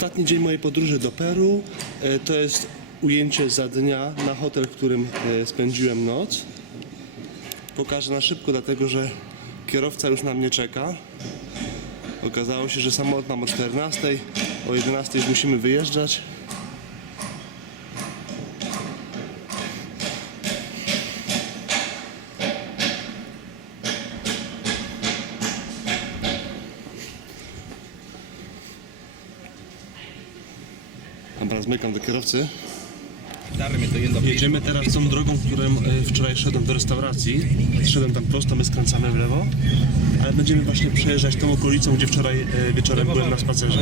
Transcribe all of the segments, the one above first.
Ostatni dzień mojej podróży do Peru e, to jest ujęcie za dnia na hotel, w którym e, spędziłem noc. Pokażę na szybko, dlatego że kierowca już na mnie czeka. Okazało się, że samolot mam o 14, o 11 już musimy wyjeżdżać. Jedziemy teraz tą drogą, którą e, wczoraj szedłem do restauracji. Szedłem tam prosto, my skręcamy w lewo. Ale będziemy właśnie przejeżdżać tą okolicą, gdzie wczoraj e, wieczorem byłem na spacerze.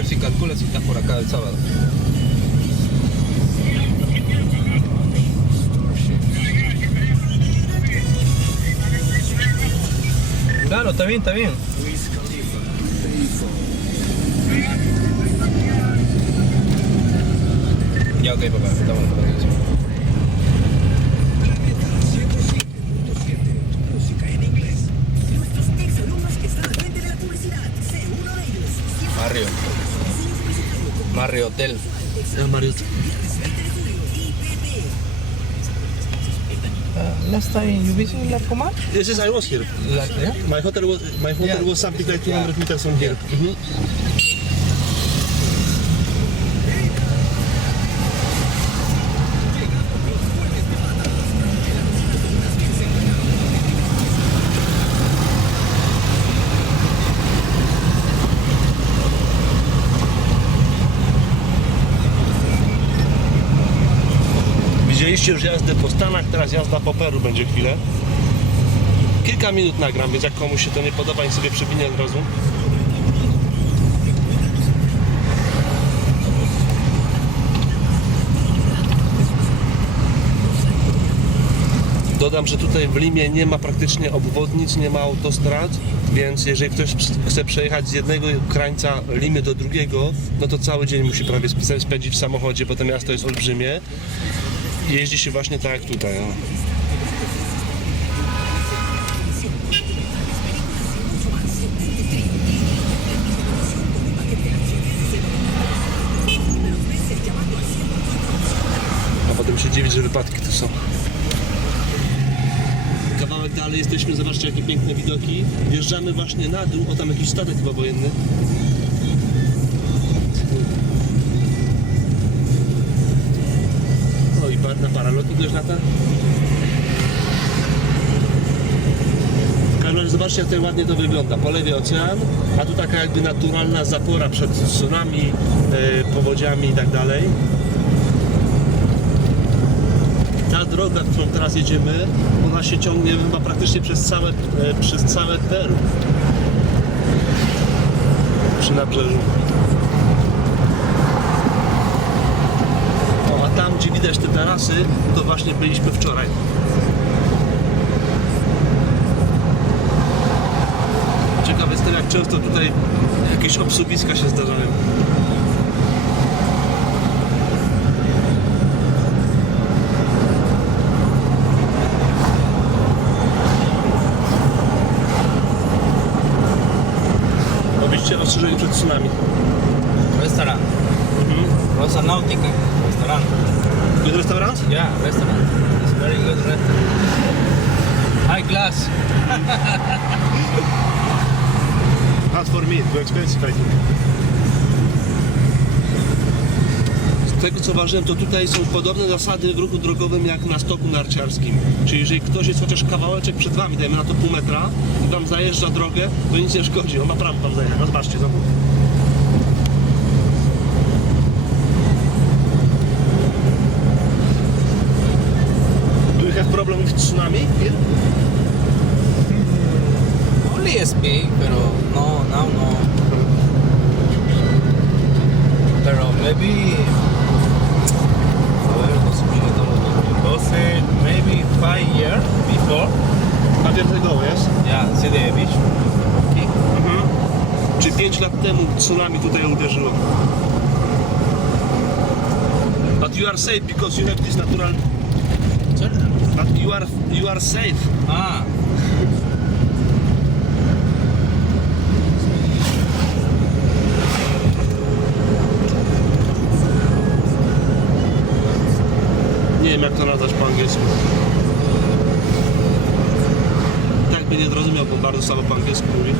Claro, está bien, está bien. Frente de la publicidad. Sé uno de ellos. Barrio. Barrio Hotel. Uh, last time you visited La Comar? Yes, yes, I was here. La, yeah? My hotel was, my hotel Yeah. was something like 200 meters from here. Mhm. Już jazdę po Stanach, teraz jazda po Peru będzie chwilę. Kilka minut nagram, więc jak komuś się to nie podoba, niech sobie przewinie od razu. Dodam, że tutaj w Limie nie ma praktycznie obwodnic, nie ma autostrad, więc jeżeli ktoś chce przejechać z jednego krańca Limy do drugiego, no to cały dzień musi prawie sp- spędzić w samochodzie, bo to miasto jest olbrzymie. Jeździ się właśnie tak jak tutaj. A potem się dziwić, że wypadki tu są. Kawałek dalej jesteśmy, zobaczcie jakie piękne widoki. Wjeżdżamy właśnie na dół, o tam jakiś statek chyba wojenny. Też lata. Razie zobaczcie jak tutaj ładnie to wygląda. Po lewej ocean, a tu taka jakby naturalna zapora przed tsunami, e, powodziami i tak dalej. Ta droga, którą teraz jedziemy, ona się ciągnie chyba praktycznie przez całe, e, przez całe Peru. Przy nabrzeżu. Widać te tarasy, to właśnie byliśmy wczoraj. Ciekaw jestem, jak często tutaj jakieś obsługiska się zdarzają. Oczywiście ostrzeżenie przed tsunami. Z tego co ważyłem, to tutaj są podobne zasady w ruchu drogowym jak na stoku narciarskim. Czyli jeżeli ktoś jest chociaż kawałeczek przed wami, dajmy na to pół metra, i wam zajeżdża drogę, to nic nie szkodzi, on ma prawo tam zajechać. No zobaczcie znowu. Have problem with tsunami here? Only speak, pero no, now no. Pero maybe. A ver, 2012, maybe five years before. A years ago, yes? Yeah, see the beach. Aquí. Czy 5 lat temu tsunami tutaj uderzyło? But you are safe because you have this natural. Sorry? But you are you are safe. Ah, Tak by nie zrozumiał, bo bardzo słabo po angielsku mówi.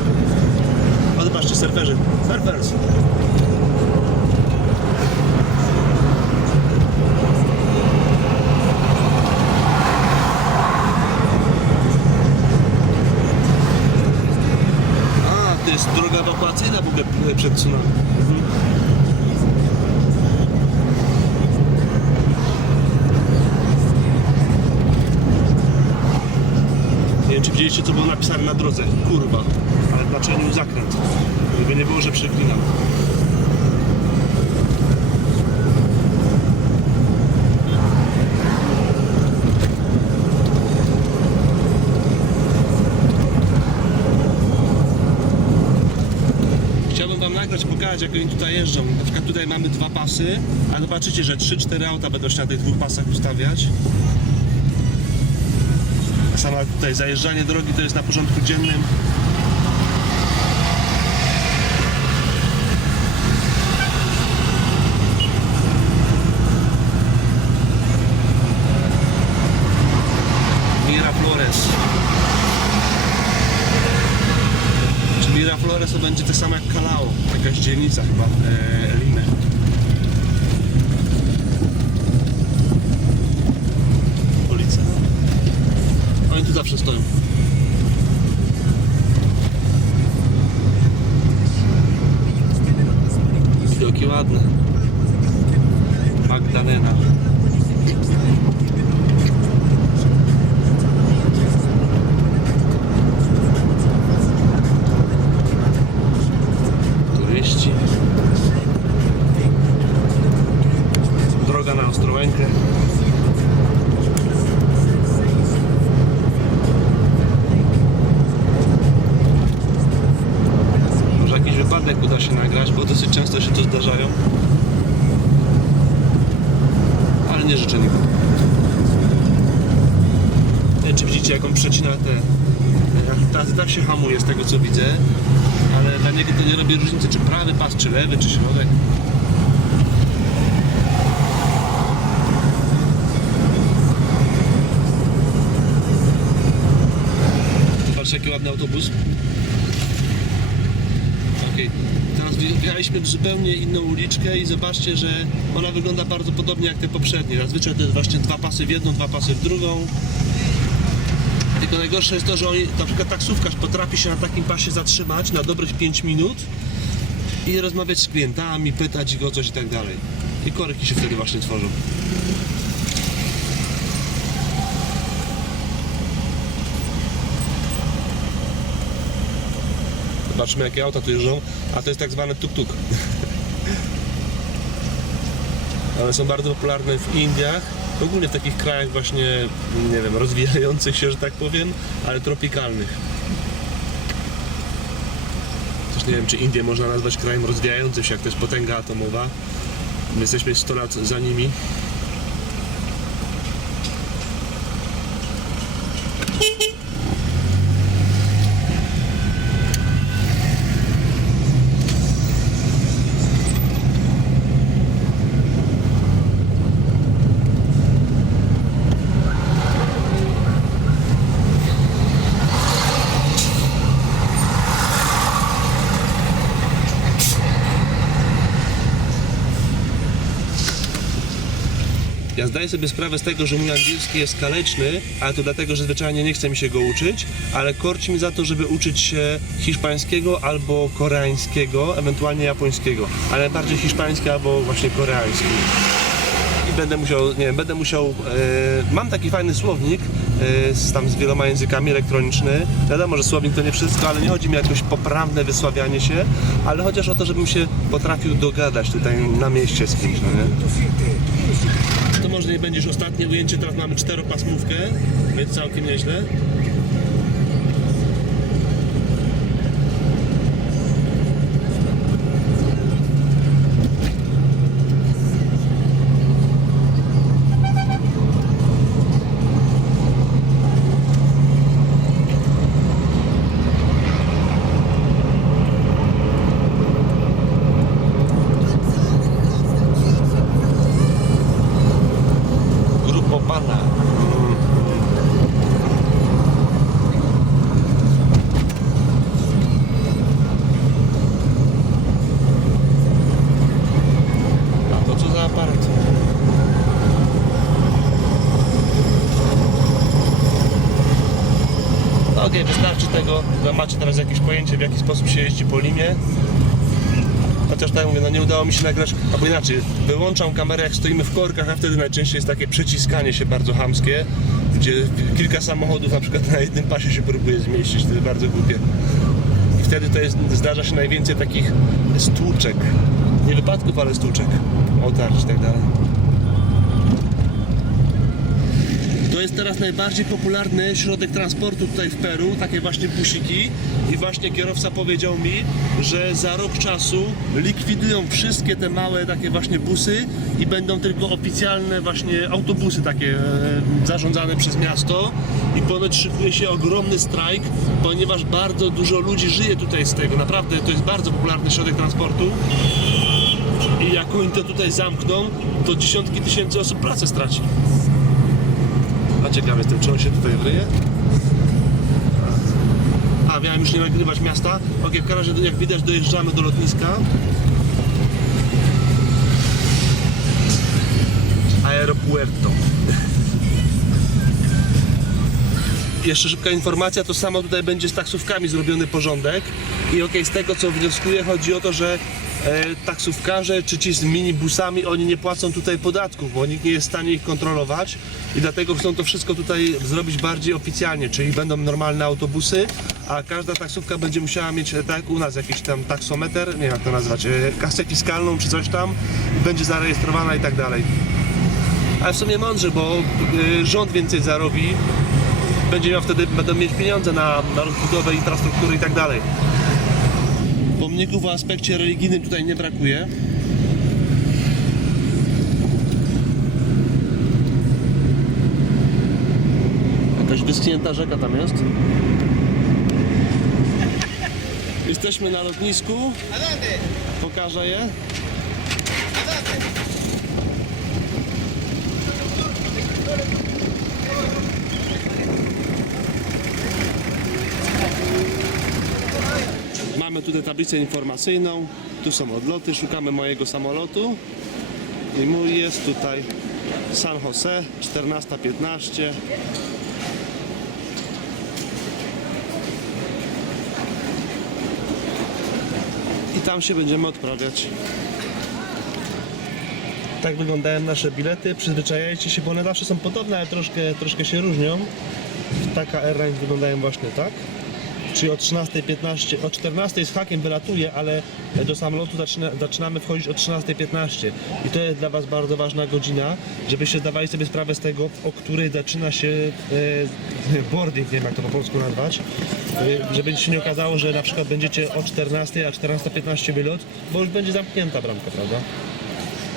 O, zobaczcie, surferzy. Surfers! Widzieliście, co było napisane na drodze. Kurwa. Ale znaczeniu zakręt. Żeby nie było, że przeklinam. Chciałbym wam nagrać, pokazać jak oni tutaj jeżdżą. Na przykład tutaj mamy dwa pasy, a zobaczycie, że 3-4 auta będą się na tych dwóch pasach ustawiać. Sama tutaj zajeżdżanie drogi to jest na porządku dziennym. Miraflores. Czy Miraflores to będzie tak samo jak Calao, jakaś dzielnica chyba, Oni Tak, się hamuje z tego, co widzę. Ale dla niego to nie robi różnicy, czy prawy pas, czy lewy, czy środek. Zobaczcie, jaki ładny autobus. Okej, teraz wje- wjechaliśmy w zupełnie inną uliczkę i zobaczcie, że ona wygląda bardzo podobnie jak te poprzednie. Zazwyczaj to jest właśnie dwa pasy w jedną, dwa pasy w drugą. Tylko najgorsze jest to, że oni, na przykład taksówkarz potrafi się na takim pasie zatrzymać na dobrych 5 minut i rozmawiać z klientami, pytać ich o coś i tak dalej. I korki się wtedy właśnie tworzą. Zobaczmy jakie auta tu jeżdżą, a to jest tak zwane tuk-tuk. One są bardzo popularne w Indiach, ogólnie w takich krajach właśnie, nie wiem, rozwijających się, że tak powiem, ale tropikalnych. Też nie wiem, czy Indie można nazwać krajem rozwijającym się, jak to jest potęga atomowa. My jesteśmy 100 lat za nimi. Ja zdaję sobie sprawę z tego, że mój angielski jest kaleczny, ale to dlatego, że zwyczajnie nie chce mi się go uczyć, ale korci mi za to, żeby uczyć się hiszpańskiego albo koreańskiego, ewentualnie japońskiego, ale bardziej hiszpański albo właśnie koreański. I będę musiał, nie wiem, będę musiał, e, mam taki fajny słownik e, z, tam z wieloma językami elektroniczny. Wiadomo, że słownik to nie wszystko, ale nie chodzi mi o jakieś poprawne wysławianie się, ale chociaż o to, żebym się potrafił dogadać tutaj na mieście z kimś, no nie? Może nie będziesz ostatnie ujęcie, teraz mamy czteropasmówkę, więc całkiem nieźle. Grupo pojęcia w jaki sposób się jeździ po limie. Chociaż tak mówię, no nie udało mi się nagrać, albo inaczej, wyłączam kamerę jak stoimy w korkach, a wtedy najczęściej jest takie przeciskanie się bardzo hamskie, gdzie kilka samochodów na przykład na jednym pasie się próbuje zmieścić, to jest bardzo głupie. I wtedy to jest, zdarza się najwięcej takich stłuczek. Nie wypadków, ale stłuczek. Otarć i tak dalej. To jest teraz najbardziej popularny środek transportu tutaj w Peru, takie właśnie busiki. I właśnie kierowca powiedział mi, że za rok czasu likwidują wszystkie te małe takie właśnie busy i będą tylko oficjalne właśnie autobusy takie e, zarządzane przez miasto. I ponoć szykuje się ogromny strajk, ponieważ bardzo dużo ludzi żyje tutaj z tego, naprawdę to jest bardzo popularny środek transportu. I jak oni to tutaj zamkną, to dziesiątki tysięcy osób pracę straci. A jestem, czy on się tutaj wryje? A, miałem już nie nagrywać miasta. Ok, w każdym razie, jak widać, dojeżdżamy do lotniska. Aeropuerto. Jeszcze szybka informacja, to samo tutaj będzie z taksówkami zrobiony porządek. I okej, z tego co wnioskuję, chodzi o to, że taksówkarze czy ci z minibusami, oni nie płacą tutaj podatków, bo nikt nie jest w stanie ich kontrolować i dlatego chcą to wszystko tutaj zrobić bardziej oficjalnie, czyli będą normalne autobusy, a każda taksówka będzie musiała mieć, e, tak jak u nas, jakiś tam taksometer, nie wiem jak to nazwać, e, kasę fiskalną czy coś tam, będzie zarejestrowana i tak dalej. Ale w sumie mądrze, bo rząd więcej zarobi, będzie miał wtedy, będą mieć pieniądze na, na rozbudowę infrastruktury i tak dalej. Pomników o aspekcie religijnym tutaj nie brakuje. Jakaś wyschnięta rzeka tam jest. Jesteśmy na lotnisku. Pokażę je. Mamy tutaj tablicę informacyjną. Tu są odloty. Szukamy mojego samolotu. I mój jest tutaj San Jose 14.15. I tam się będziemy odprawiać. Tak wyglądają nasze bilety. Przyzwyczajajcie się, bo one zawsze są podobne, ale troszkę, troszkę się różnią. Taka Airlines wyglądają właśnie tak. Czyli o 13.15, o 14.00 z hakiem wylatuje, ale do samolotu zaczyna, zaczynamy wchodzić o 13.15. I to jest dla Was bardzo ważna godzina, żebyście zdawali sobie sprawę z tego, o której zaczyna się e, boarding, nie wiem jak to po polsku nazwać, e, żeby się nie okazało, że na przykład będziecie o 14.00, a 14.15 wylot, bo już będzie zamknięta bramka, prawda?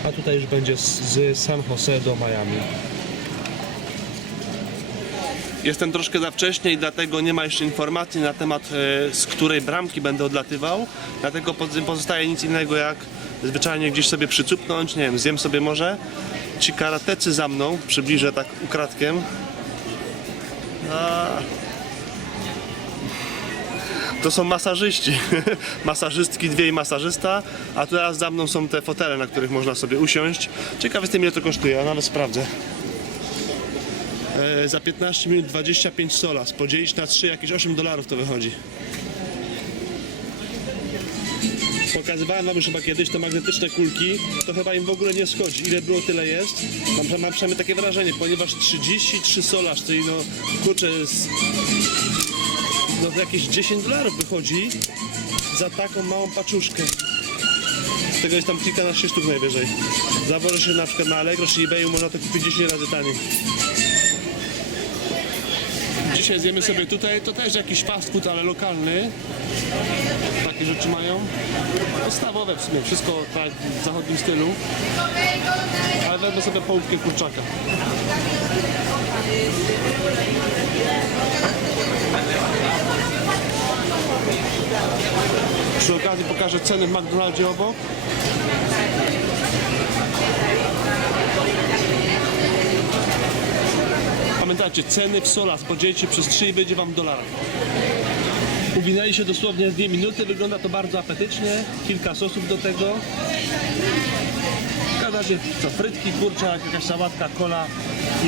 A tutaj już będzie z, z San Jose do Miami. Jestem troszkę za wcześnie i dlatego nie ma jeszcze informacji na temat e, z której bramki będę odlatywał. Dlatego poz- pozostaje nic innego jak zwyczajnie gdzieś sobie przycupnąć, nie wiem, zjem sobie może. Ci karatecy za mną, przybliżę tak ukradkiem. A. To są masażyści. Masażystki dwie i masażysta, a teraz za mną są te fotele, na których można sobie usiąść. Ciekaw jestem ile to kosztuje, a nawet sprawdzę. E, za 15 minut 25 solas. Podzielić na 3, jakieś 8 dolarów to wychodzi. Pokazywałem wam już chyba kiedyś te magnetyczne kulki, to chyba im w ogóle nie schodzi. Ile było, tyle jest. Mam, mam przynajmniej takie wrażenie, ponieważ 33 solarz, czyli no kurczę, z, no jakieś 10 dolarów wychodzi za taką małą paczuszkę. Z tego jest tam kilkanaście sztuk najwyżej. Zawożę się na przykład na Allegro czy eBayu, można to kupić 10 razy taniej. Dzisiaj zjemy sobie tutaj, to też jakiś fast food, ale lokalny. Takie rzeczy mają. Podstawowe w sumie, wszystko tak w zachodnim stylu. Ale wezmę sobie połówkę kurczaka. Przy okazji pokażę ceny w McDonaldzie obok. Pamiętajcie, ceny w Solas podzielcie przez 3 i będzie wam dolara. Uwinęli się dosłownie dwie minuty, wygląda to bardzo apetycznie, kilka sosów do tego. W razie co, frytki, kurczak, jakaś sałatka, kola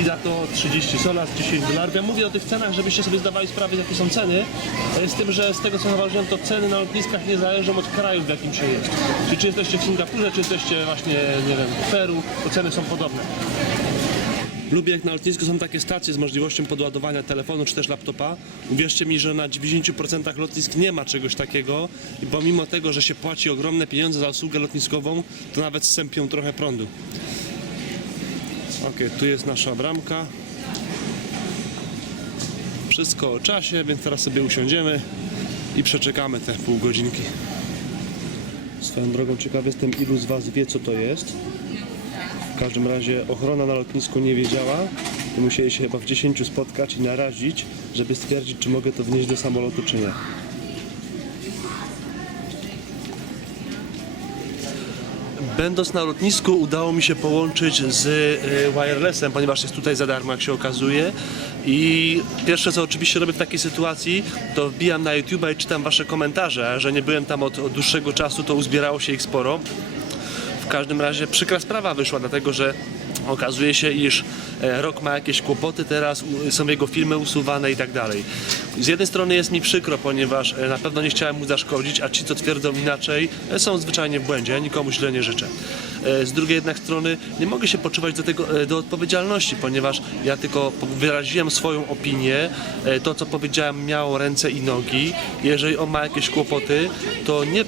i za to 30 sola, 10 dolarów. Ja mówię o tych cenach, żebyście sobie zdawali sprawę, jakie są ceny. E, Z tym, że z tego co zauważyłem, to ceny na lotniskach nie zależą od kraju, w jakim się jest. Czyli czy jesteście w Singapurze, czy jesteście właśnie, nie wiem, w Peru, to ceny są podobne. Lubię jak na lotnisku są takie stacje z możliwością podładowania telefonu czy też laptopa. Uwierzcie mi, że na 90% lotnisk nie ma czegoś takiego i pomimo tego, że się płaci ogromne pieniądze za usługę lotniskową, to nawet sępią trochę prądu. Ok, tu jest nasza bramka. Wszystko o czasie, więc teraz sobie usiądziemy i przeczekamy te pół godzinki. Swoją drogą ciekaw jestem, ilu z Was wie, co to jest. W każdym razie ochrona na lotnisku nie wiedziała i musieli się chyba w 10 spotkać i narazić, żeby stwierdzić, czy mogę to wnieść do samolotu, czy nie. Będąc na lotnisku udało mi się połączyć z y, wirelessem, ponieważ jest tutaj za darmo, jak się okazuje. I pierwsze co oczywiście robię w takiej sytuacji, to wbijam na YouTube i czytam wasze komentarze, że nie byłem tam od, od dłuższego czasu, to uzbierało się ich sporo. W każdym razie przykra sprawa wyszła, dlatego że okazuje się, iż e, rok ma jakieś kłopoty teraz, są jego filmy usuwane i tak dalej. Z jednej strony jest mi przykro, ponieważ e, na pewno nie chciałem mu zaszkodzić, a ci, co twierdzą inaczej, e, są zwyczajnie w błędzie. Ja nikomu źle nie życzę. Z drugiej jednak strony nie mogę się poczuwać do, tego, do odpowiedzialności, ponieważ ja tylko wyraziłem swoją opinię. To, co powiedziałem, miało ręce i nogi. Jeżeli on ma jakieś kłopoty, to nie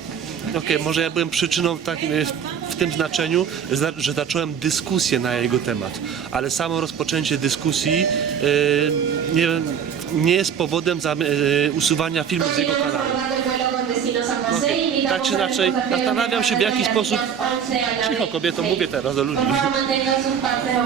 Okej, może ja byłem przyczyną tak, w, tym znaczeniu, że zacząłem dyskusję na jego temat, ale samo rozpoczęcie dyskusji e, nie, nie jest powodem za, e, usuwania filmów z jego kanału. Tak czy inaczej, zastanawiam się w jaki sposób. Cicho kobieto, mówię teraz do ludzi.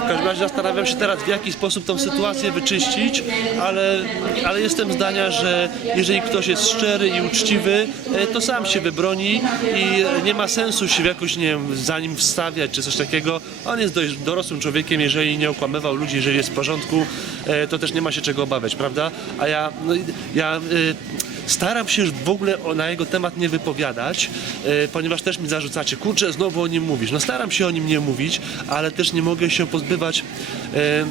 W każdym razie zastanawiam się teraz w jaki sposób tą sytuację wyczyścić, ale, ale jestem zdania, że jeżeli ktoś jest szczery i uczciwy, e, to sam się wybroni i nie ma sensu się jakoś, nie wiem, za nim wstawiać czy coś takiego. On jest dość dorosłym człowiekiem, jeżeli nie okłamywał ludzi, jeżeli jest w porządku, e, to też nie ma się czego obawiać, prawda? A ja, no, ja e, Staram się już w ogóle o- na jego temat nie wypowiadać, e, ponieważ też mi zarzucacie, kurczę, znowu o nim mówisz. No staram się o nim nie mówić, ale też nie mogę się pozbywać. E,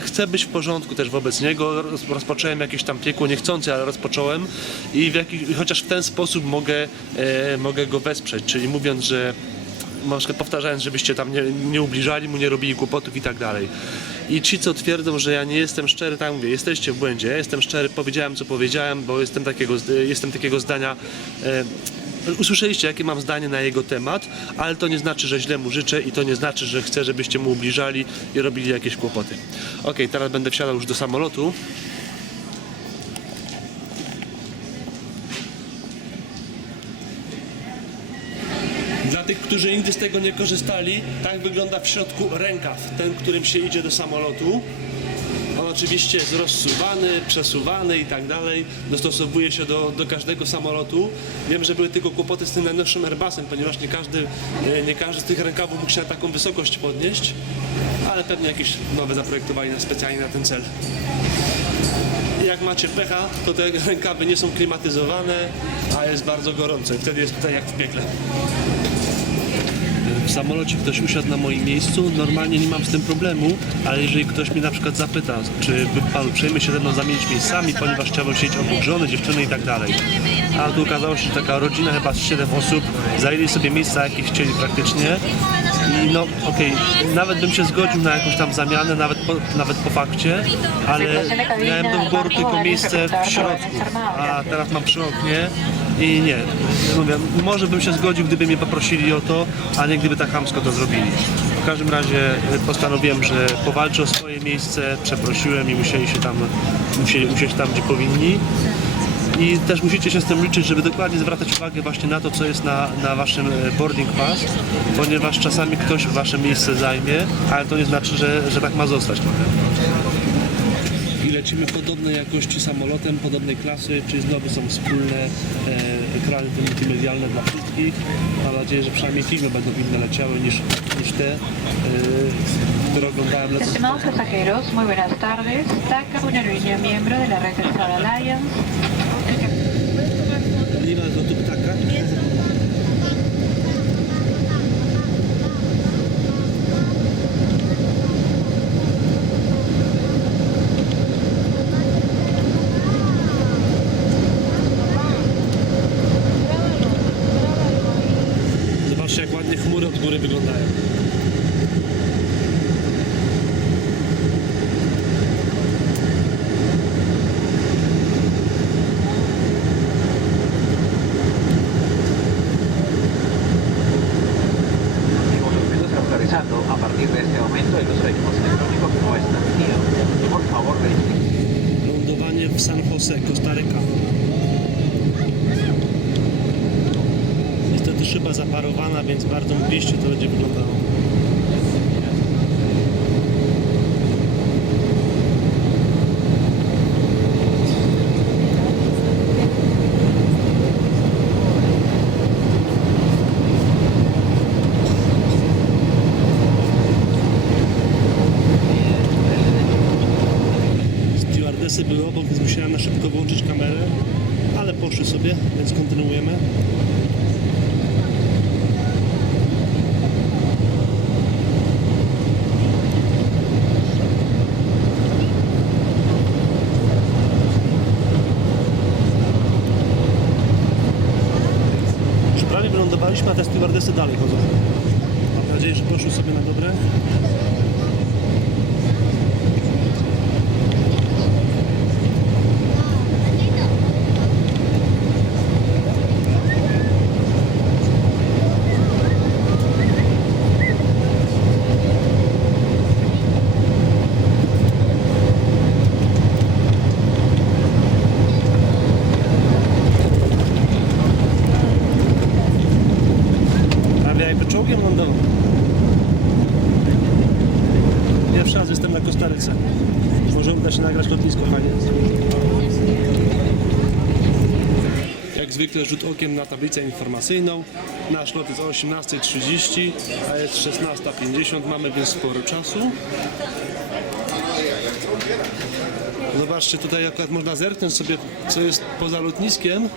chcę być w porządku też wobec niego. Roz- Rozpocząłem jakieś tam piekło niechcący, ale rozpocząłem i w jaki, chociaż w ten sposób mogę, e, mogę go wesprzeć, czyli mówiąc, że na przykład powtarzając, żebyście tam nie, nie ubliżali mu, nie robili kłopotów i tak dalej. I ci, co twierdzą, że ja nie jestem szczery, tak mówię, jesteście w błędzie. Ja jestem szczery, powiedziałem, co powiedziałem, bo jestem takiego, jestem takiego zdania. E, Usłyszeliście, jakie mam zdanie na jego temat, ale to nie znaczy, że źle mu życzę i to nie znaczy, że chcę, żebyście mu ubliżali i robili jakieś kłopoty. Ok, teraz będę wsiadał już do samolotu. Którzy nigdy z tego nie korzystali, tak wygląda w środku rękaw, ten, którym się idzie do samolotu. On oczywiście jest rozsuwany, przesuwany i tak dalej, dostosowuje się do, do każdego samolotu. Wiem, że były tylko kłopoty z tym najnowszym Airbusem, ponieważ nie każdy, e, nie każdy z tych rękawów mógł się na taką wysokość podnieść, ale pewnie jakieś nowe zaprojektowali na specjalnie na ten cel. Jak macie pecha, to te rękawy nie są klimatyzowane, a jest bardzo gorąco i wtedy jest tutaj jak w piekle. W samolocie ktoś usiadł na moim miejscu, normalnie nie mam z tym problemu, ale jeżeli ktoś mnie na przykład zapyta, czy by pan uprzejmy się ze mną zamienić miejscami, ponieważ chciałbym siedzieć obok żony, dziewczyny i tak dalej. A tu okazało się, że taka rodzina, chyba z 7 osób, zajęli sobie miejsca jakie chcieli praktycznie. I no okej, nawet bym się zgodził na jakąś tam zamianę, nawet po, nawet po fakcie, ale miałem do wyboru tylko miejsce w środku, a teraz mam przy oknie i nie, mówię, może bym się zgodził, gdyby mnie poprosili o to, a nie gdyby tak chamsko to zrobili. W każdym razie e, postanowiłem, że powalczę o swoje miejsce, przeprosiłem i musieli się tam, musieli usiąść tam, gdzie powinni. I też musicie się z tym liczyć, żeby dokładnie zwracać uwagę właśnie na to, co jest na, na waszym e, boarding pass, ponieważ czasami ktoś wasze miejsce zajmie, ale to nie znaczy, że, że tak ma zostać lecimy podobnej jakości samolotem, podobnej klasy, czyli znowu są wspólne e, ekrany multimedialne dla wszystkich. Mam nadzieję, że przynajmniej filmy będą inne leciały niż, niż te, które oglądałem lecąc. Estimados pasajeros, muy buenas tardes. TACA, una miembro de la red Star Alliance. Zaparowana, więc bardzo mgliście to będzie wyglądało. Stewardesy były obok, więc musiałem na szybko włączyć kamerę, ale poszły sobie, więc kontynuujemy. Już prawie te stewardesy dalej chodzą. Mam nadzieję, że poszły sobie na dobre. Prawie jakby czołgiem lądował. Pierwszy raz jestem na Kostaryce. Może uda się nagrać lotnisko fajnie. Jak zwykle rzut okiem na tablicę informacyjną. Nasz lot jest o 18.30, a jest 16.50. Mamy więc sporo czasu. Zobaczcie, tutaj akurat można zerknąć sobie, co jest poza lotniskiem.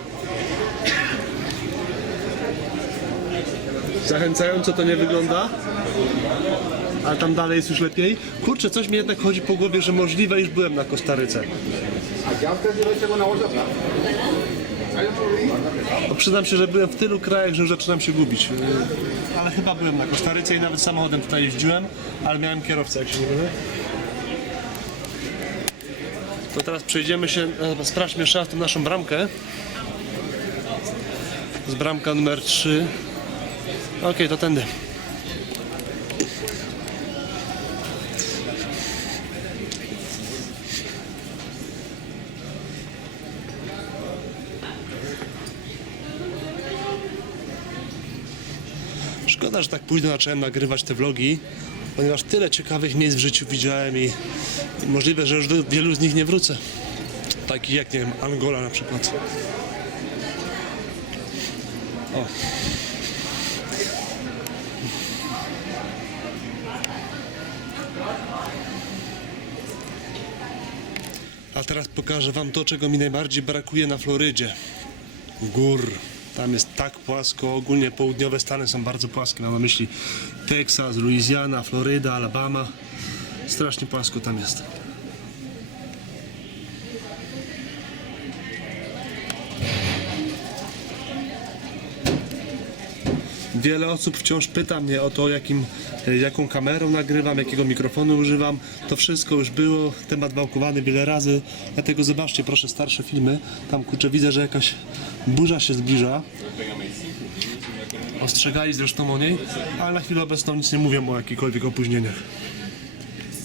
Zachęcająco to nie wygląda. Ale tam dalej jest już lepiej. Kurczę, coś mi jednak chodzi po głowie, że możliwe, iż byłem na Kostaryce. No, przyznam się, że byłem w tylu krajach, że już zaczynam się gubić. Ale chyba byłem na Kostaryce i nawet samochodem tutaj jeździłem, ale miałem kierowcę, jak się nie mylę. To teraz przejdziemy się, e, sprawdźmy jeszcze raz tą naszą bramkę. Jest bramka numer 3. Okej, to tędy. Szkoda, że tak późno zacząłem nagrywać te vlogi, ponieważ tyle ciekawych miejsc w życiu widziałem i i możliwe, że już do wielu z nich nie wrócę. Takich jak, nie wiem, Angola na przykład. O. A teraz pokażę Wam to, czego mi najbardziej brakuje na Florydzie. Gór. Tam jest tak płasko. Ogólnie południowe Stany są bardzo płaskie. Mam na myśli Teksas, Louisiana, Floryda, Alabama. Strasznie płasko tam jest. Wiele osób wciąż pyta mnie o to, jakim, e, jaką kamerą nagrywam, jakiego mikrofonu używam. To wszystko już było, temat wałkowany wiele razy. Dlatego zobaczcie proszę starsze filmy. Tam kurczę widzę, że jakaś burza się zbliża. Ostrzegali zresztą o niej, ale na chwilę obecną nic nie mówią o jakichkolwiek opóźnieniach.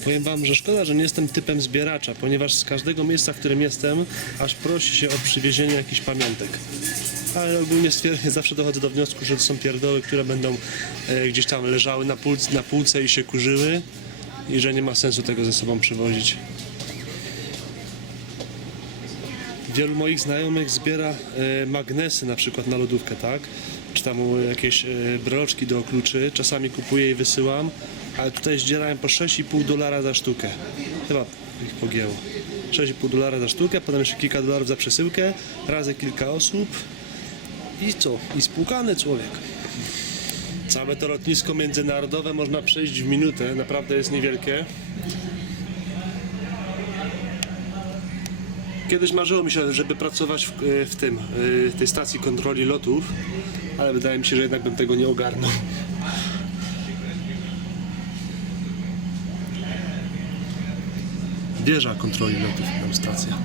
Powiem Wam, że szkoda, że nie jestem typem zbieracza, ponieważ z każdego miejsca, w którym jestem, aż prosi się o przywiezienie jakichś pamiątek. Ale ogólnie zawsze dochodzę do wniosku, że to są pierdoły, które będą e, gdzieś tam leżały na, pól- na półce i się kurzyły i że nie ma sensu tego ze sobą przywozić. Wielu moich znajomych zbiera e, magnesy na przykład na lodówkę, tak? Czy tam jakieś e, do kluczy. Czasami kupuję i wysyłam, ale tutaj zdzierałem po 6,5 dolara za sztukę. Chyba ich pogięło. 6,5 dolara za sztukę, potem jeszcze kilka dolarów za przesyłkę, razy kilka osób. I co? I spłukany człowiek. Całe to lotnisko międzynarodowe można przejść w minutę, naprawdę jest niewielkie. Kiedyś marzyło mi się, żeby pracować w, e, w tym, e, w tej stacji kontroli lotów, ale wydaje mi się, że jednak bym tego nie ogarnął. Wieża kontroli lotów, tam stacja.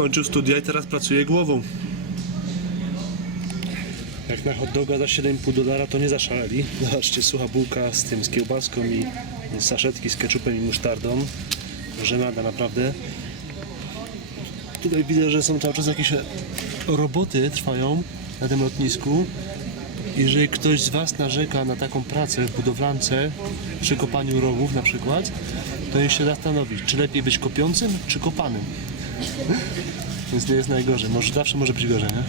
Skończył studia i teraz pracuje głową. Jak na hot doga za 7,5 dolara to nie zaszaleli. Zobaczcie, sucha bułka z tym, z kiełbaską i saszetki z ketchupem i musztardą. Żenada naprawdę. Tutaj widzę, że są cały czas jakieś roboty trwają na tym lotnisku. Jeżeli ktoś z Was narzeka na taką pracę w budowlance, przy kopaniu rowów na przykład, to niech się zastanowi, czy lepiej być kopiącym, czy kopanym. Więc nie jest najgorzej. Może zawsze może być gorzej, nie?